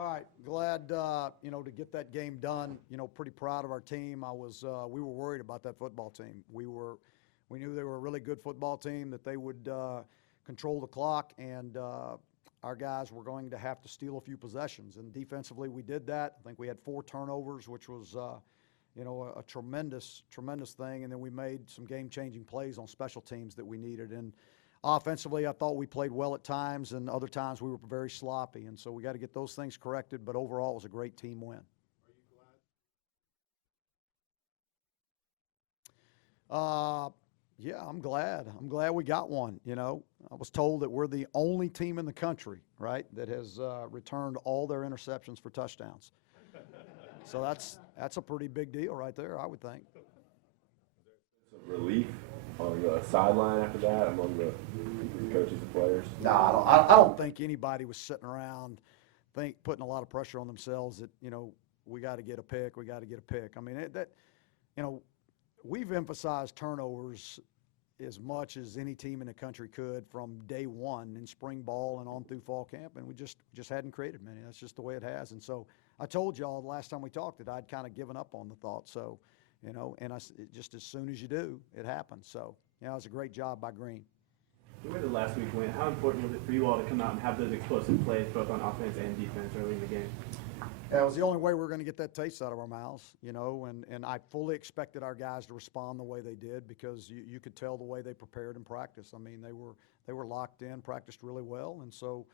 All right, glad to get that game done. Pretty proud of our team. We were worried about that football team. We knew they were a really good football team, that they would control the clock, and our guys were going to have to steal a few possessions. And defensively, we did that. I think we had 4 turnovers, which was a tremendous thing. And then we made some game-changing plays on special teams that we needed. And offensively, I thought we played well at times, and other times we were very sloppy. And so we got to get those things corrected. But overall, it was a great team win. Are you glad? Yeah, I'm glad. I'm glad we got one. I was told that we're the only team in the country, right, that has returned all their interceptions for touchdowns. So that's a pretty big deal right there, I would think. Some relief on the sideline after that among the coaches and players? No, I don't think anybody was sitting around putting a lot of pressure on themselves that, we got to get a pick, we got to get a pick. I mean, we've emphasized turnovers as much as any team in the country could from day one in spring ball and on through fall camp, and we just hadn't created many. That's just the way it has. And so I told y'all the last time we talked that I'd kind of given up on the thought. So, and just as soon as you do, it happens. So, it was a great job by Green. The way the last week went, how important was it for you all to come out and have those explosive plays both on offense and defense early in the game? Yeah, it was the only way we were going to get that taste out of our mouths, and I fully expected our guys to respond the way they did, because you could tell the way they prepared in practice. I mean, they were locked in, practiced really well, and so,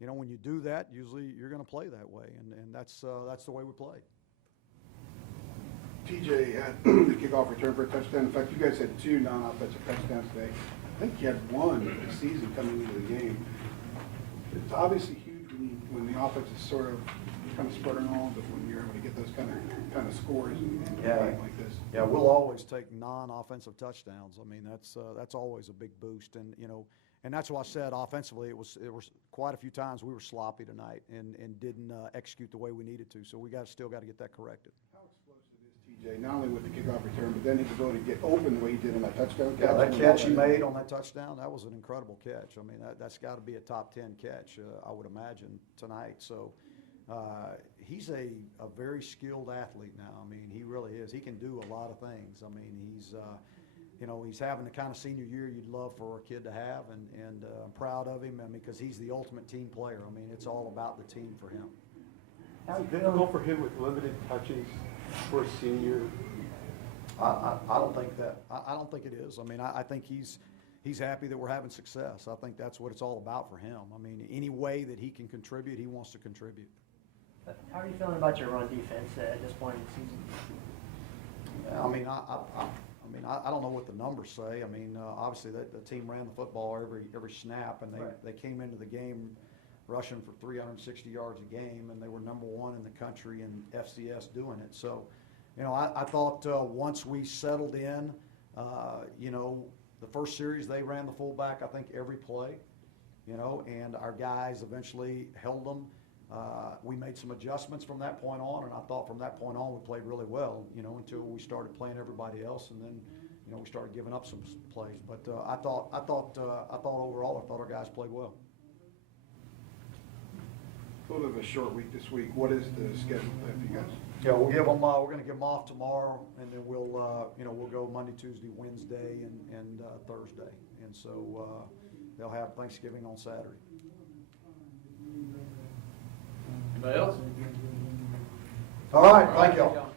when you do that, usually you're going to play that way, and that's the way we played. TJ had the kickoff return for a touchdown. In fact, you guys had 2 non-offensive touchdowns today. I think you had 1 this season coming into the game. It's obviously huge when the offense is sort of kind of spurting on, but when you're able to get those kind of scores in a game like this. Yeah, we'll always take non-offensive touchdowns. I mean, that's always a big boost, and and that's why I said offensively it was quite a few times we were sloppy tonight and didn't execute the way we needed to. So we still got to get that corrected. How explosive is TJ, not only with the kickoff return, but then his ability to get open the way he did on that touchdown catch? Yeah, that catch he made on that touchdown, that was an incredible catch. I mean, that's got to be a top 10 catch, I would imagine, tonight. So he's a very skilled athlete now. I mean, he really is. He can do a lot of things. I mean, he's having the kind of senior year you'd love for a kid to have, and I'm proud of him, because he's the ultimate team player. I mean, it's all about the team for him. Is it difficult for him with limited touches for a senior? I don't think that. I don't think it is. I mean, I think he's happy that we're having success. I think that's what it's all about for him. I mean, any way that he can contribute, he wants to contribute. How are you feeling about your run defense at this point in the season? I mean, I don't know what the numbers say. I mean, obviously the team ran the football every snap, and they came into the game rushing for 360 yards a game, and they were number 1 in the country in FCS doing it. So, I thought once we settled in, the first series they ran the fullback, I think, every play, and our guys eventually held them. We made some adjustments from that point on, and I thought from that point on we played really well, until we started playing everybody else, and then, we started giving up some plays. But I thought overall, our guys played well. A little bit of a short week this week. What is the schedule plan for you guys? Yeah, we'll give them. We're going to give them off tomorrow, and then we'll go Monday, Tuesday, Wednesday, and Thursday, and so they'll have Thanksgiving on Saturday. Anybody else? All right, thank y'all.